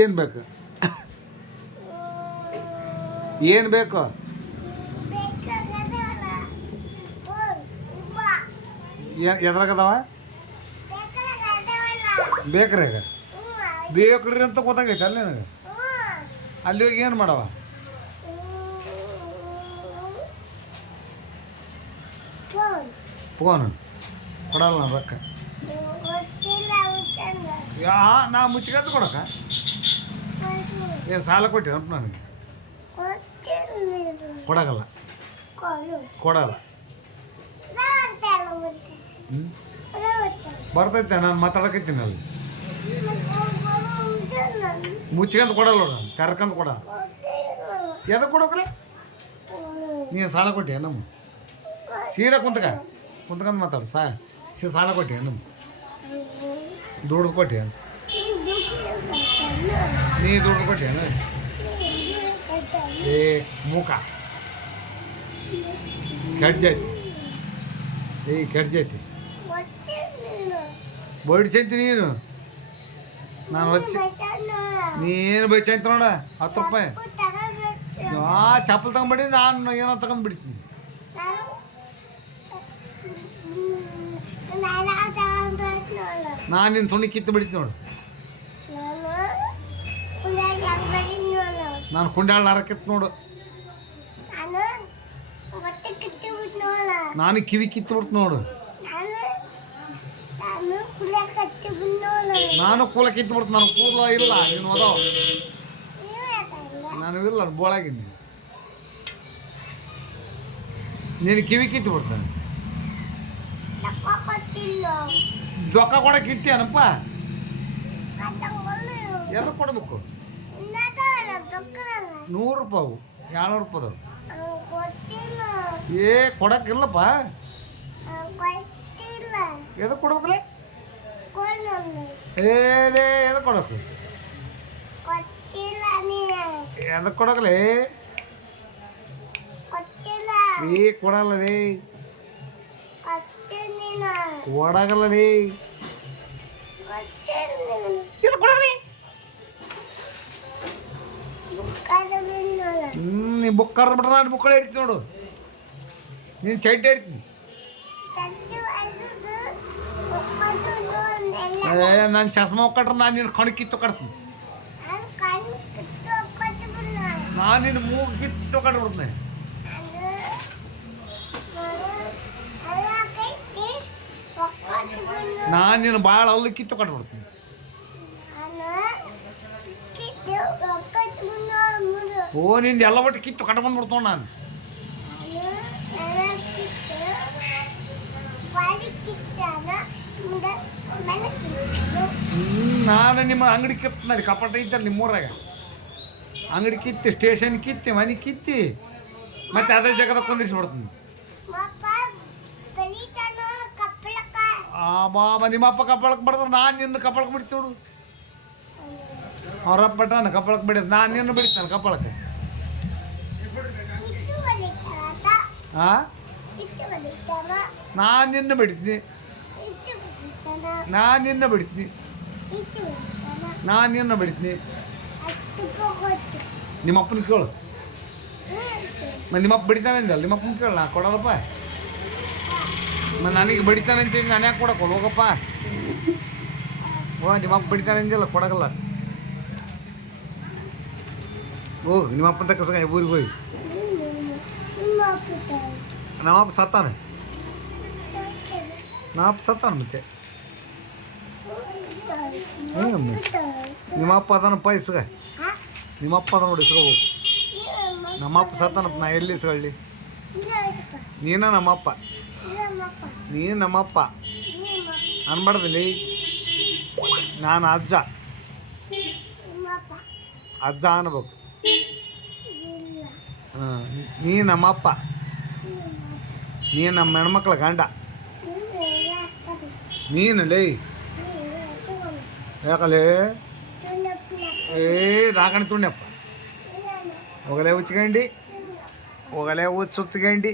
ಏನು ಬೇಕು? ಏನು ಬೇಕು? ಎದ್ರಾಗದವ? ಬೇಕ್ರಿ ಈಗ ಬೇಕ್ರಿ ಅಂತ ಗೊತ್ತಾಗೈತೆ ಅಲ್ಲಿ ನನಗೆ? ಅಲ್ಲಿ ಹೋಗಿ ಏನು ಮಾಡವ? ಫೋನ್. ಕೊಡಲ್ಲ ರೊಕ್ಕ ಯಾ, ನಾ ಮುಚ್ಚಿಗೆ ಕೊಡಕ ಏನು ಸಾಲ ಕೊಟ್ಟಿರಪ್ಪ ನನಗೆ? ಕೊಡಗಲ್ಲ. ಕೊಡಲ್ಲ. ಬರ್ತೈತೆ ನಾನು ಮಾತಾಡಕತ್ತೀನಿ ಅಲ್ಲಿ. ಮುಚ್ಚಿಗಂತ ಕೊಡಲ್ಲ ನೋಡು ನಾನು ತೆರ್ಕಂತ ಕೊಡ. ಎದಕ್ಕೆ ಕೊಡೋಕ್ರೆ ನೀನು ಸಾಲ ಕೊಟ್ಟಿಯ ನಮ್ಮ? ಸೀದಾ ಕುಂತ್ಕ. ಕುಂತ್ಕಂತ ಮಾತಾಡು ಸಾ. ಸಿ ಸಾಲ ಕೊಟ್ಟಿಯ ನಮ್ಮ? ದುಡ್ಡು ಕೊಟ್ಟಿಯ? ನೀ ದುಡ್ಡು ಕೊಟ್ಟೇನು ಏ, ಮೂಕ. ಕೆಡ್ಜೈತಿ ಏ ಕೆಡ್ಜೈತಿ ಬಡ್ಸಂತಿ ನೀನು? ನಾನು ಹೊಚ್ಚಿ ನೀನು ಬೈಸಂತ ನೋಡ, ಹತ್ತು ರೂಪಾಯಿ. ಆ ಚಪ್ಪಲ್ ತಗೊಂಬಿಡಿ ನಾನು ಏನೋ ತಗೊಂಡು ಬಿಡ್ತೀನಿ. ನಾನು ನಿನ್ನ ತುಣಿ ಕಿತ್ತು ಬಿಡ್ತೀನಿ ನೋಡು. ನಾನು ಕುಂಡಾಳ ಕಿತ್ತು ನೋಡು. ನಾನು ಕಿವಿ ಕಿತ್ತು ಬಿಡ್ತು ನೋಡು. ನಾನು ಕೂಲ ಕಿತ್ತು ಬಿಡ್ತು ನಾನು ಕೂಲ ಇಲ್ಲ. ನೀನು ಅದಾವ ನಾನು ಇಲ್ಲ? ಬೋಳಾಗಿದ್ದೀನಿ. ನೀನು ಕಿವಿ ಕಿತ್ತು ಬಿಡ್ತಾನೆ ದೊಕ್ಕ ಕೊಡಕ್ಕೆ ಇಟ್ಟಿಯನಪ್ಪ? ಎಲ್ಲ ಕೊಡ್ಬೇಕು? ನೂರು ರೂಪಾಯಿ ಏಳ್ನೂರು ರೂಪಾಯಿ ಏ ಕೊಡಕ್ಕಿಲ್ಲಪ್ಪ ಎದಕ್ಕೆ ಕೊಡ್ಬೇಕಲ್ಲ ಏ ಲೇ ಎದಕ್ಕೆ ಕೊಡಕ್ಕೆ ಎದಕ್ಕೆ ಕೊಡಕಲೇ ಏ ಕೊಡಲ್ಲ ಲೇ ಕೊಡಗಲ್ಲ ಲೇ ಇದು ಕೊಡಲಿ ನೀ ಬುಕ್ ಕರೆದು ಬಿಟ್ರೆ ನಾನು ಬುಕ್ಕಳೆ ಇರ್ತೀನಿ ನೋಡು. ನೀನು ಚೈಟೆ ಇರ್ತೀನಿ. ನಾನು ಚಸ್ಮಾ ಒಕ್ಕಟ್ರೆ ನಾನು ನಿನ್ನ ಕಣ್ ಕಿತ್ತು ಕಟ್ತೀನಿ ನಾನು ನಿನ್ನ ಮೂಗು ಕಿತ್ತು ಕಟ್ಬಿಡ್ತೀನಿ ನಾನು ನಿನ್ನ ಭಾಳ ಅಲ್ಲಿ ಕಿತ್ತು ಕಟ್ಬಿಡ್ತೀನಿ ಓ ನಿಂದು ಎಲ್ಲ ಒಟ್ಟು ಕಿತ್ತು ಕಟ್ಟ ಬಂದ್ಬಿಡ್ತು ನಾನು. ನಾನು ನಿಮ್ಮ ಅಂಗಡಿ ಕಿತ್ತನಲ್ಲಿ, ಕಪಟ ಇದ್ದಲ್ಲಿ ನಿಮ್ಮೂರಾಗ. ಅಂಗಡಿ ಕಿತ್ತಿ, ಸ್ಟೇಷನ್ ಕಿತ್ತಿ, ಮನೆ ಕಿತ್ತಿ, ಮತ್ತೆ ಅದೇ ಜಾಗದ ಕುಂದಿರಿಸ್ಬಿಡ್ತೀನಿ. ಆ ಬಾಬಾ ನಿಮ್ಮಪ್ಪ ಕಪ್ಪಳಕ್ಕೆ ಬಡ್ದ್ರೆ, ನಾನು ನಿನ್ನ ಕಪ್ಪಳಕ್ಕೆ ಬಿಡ್ತೀವಿ ನೋಡು. ಅವ್ರಪ್ಪ ಬಿಟ್ಟಾನ ಕಪ್ಪಳಕ್ಕೆ ಬಿಡಿದ್ ನಾನು ನಿನ್ನ ಬಿಡಿಸ್ತಾನೆ ಕಪ್ಪಳಕ್ಕೆ. ಹಾಂ ನಾನು ನಿನ್ನ ಬಿಡ್ತೀನಿ ನಾನು ನಿನ್ನ ಬಿಡ್ತೀನಿ ನಾನು ನಿನ್ನ ಬಿಡ್ತೀನಿ ನಿಮ್ಮಪ್ಪನ ಕೇಳು. ನಿಮ್ಮಪ್ಪ ಬಿಡಿತಾನೆ ಅಂದಲ್ಲ ನಿಮ್ಮಪ್ಪನ ಕೇಳು, ನಾ ಕೊಡಲ್ಲಪ್ಪ. ನನಗೆ ಬಡಿತಾನೆ ಅಂತ ನಾನು ಯಾಕೆ ಕೊಡಕ್ಕೆ ಹೋಗಪ್ಪ. ಓ ನಿಮ್ಮಪ್ಪ ಬಿಡಿತಾನೆ ಅಂದಿಲ್ಲ ಕೊಡಗಲ್ಲ. ಹೋಗು ನಿಮ್ಮಪ್ಪನ ತಕ್ಕ ಸಗ ಊರಿಗೆ ಹೋಗಿ. ನಮ್ಮಪ್ಪ ಸತ್ತಾನೆ. ನಮ್ಮಪ್ಪ ಸತ್ತಾನ ಮತ್ತೆ? ಹ್ಞೂ ನಿಮ್ಮಪ್ಪ ಅದನಪ್ಪ ಇಸ್ಗ ನಿಮ್ಮಪ್ಪ ಅದ ನೋಡಿ ಇಸ್ಕೊ ಹೋಗು ನಮ್ಮಪ್ಪ ಸತ್ತಾನಪ್ಪ ನಾ ಎಲ್ಲಿ ಇಸ್ಕೊಳ್ಳಿ ನೀನ ನಮ್ಮಪ್ಪ ನೀನು ನಮ್ಮಪ್ಪ ಅನ್ಬಾರ್ದಲ್ಲಿ. ನಾನು ಅಜ್ಜ. ಅಜ್ಜ ಅನ್ಬೇಕು. ನೀ ನಮ್ಮಪ್ಪ ನೀ ನಮ್ಮ ಹೆಣ್ಮಕ್ಳ ಗಂಡ ನೀನು ಲೇ ಯಾಕಲೇ ಏ ರಾಕಣ ತುಣ್ಯಪ್ಪ ಹೋಗಲೇ ಉಚ್ಕಂಡಿ ಹೋಗಲೇ ಉಚ್ಚುಚ್ಕಂಡಿ